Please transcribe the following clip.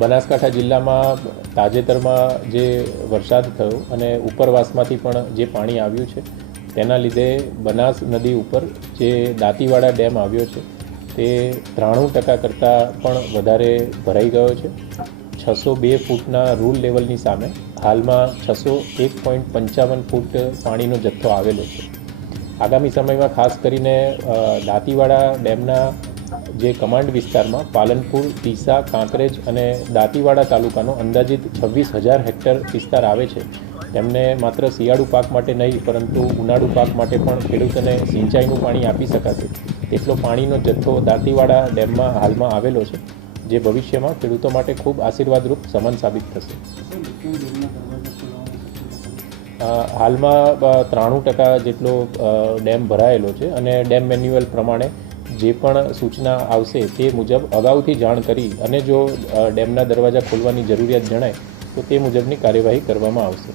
બનાસકાંઠા જિલ્લામાં તાજેતરમાં જે વરસાદ થયો અને ઉપરવાસમાંથી પણ જે પાણી આવ્યું છે તેના લીધે બનાસ નદી ઉપર જે દાંતીવાડા ડેમ આવ્યો છે તે 93% કરતાં પણ વધારે ભરાઈ ગયો છે. 602 ફૂટના રૂલ લેવલની સામે હાલમાં 601.55 ફૂટ પાણીનો જથ્થો આવેલો છે. આગામી સમયમાં ખાસ કરીને દાંતીવાડા ડેમના જે કમાન્ડ વિસ્તારમાં પાલનપુર, ડીસા, કાંકરેજ અને દાંતીવાડા તાલુકાનો અંદાજિત 26,000 હેક્ટર વિસ્તાર આવે છે. તેમને માત્ર શિયાળુ પાક માટે નહીં પરંતુ ઉનાળુ પાક માટે પણ ખેડૂતોને સિંચાઈનું પાણી આપી શકાશે તેટલો પાણીનો જથ્થો દાંતીવાડા ડેમમાં હાલમાં આવેલો છે, જે ભવિષ્યમાં ખેડૂતો માટે ખૂબ આશીર્વાદરૂપ સમાન સાબિત થશે. હાલમાં 93% જેટલો ડેમ ભરાયેલો છે અને ડેમ મેન્યુઅલ પ્રમાણે જે પણ સૂચના આવશે તે મુજબ અગાઉથી જાણ કરી અને જો ડેમના દરવાજા ખોલવાની જરૂરિયાત જણાય તો તે મુજબની કાર્યવાહી કરવામાં આવશે.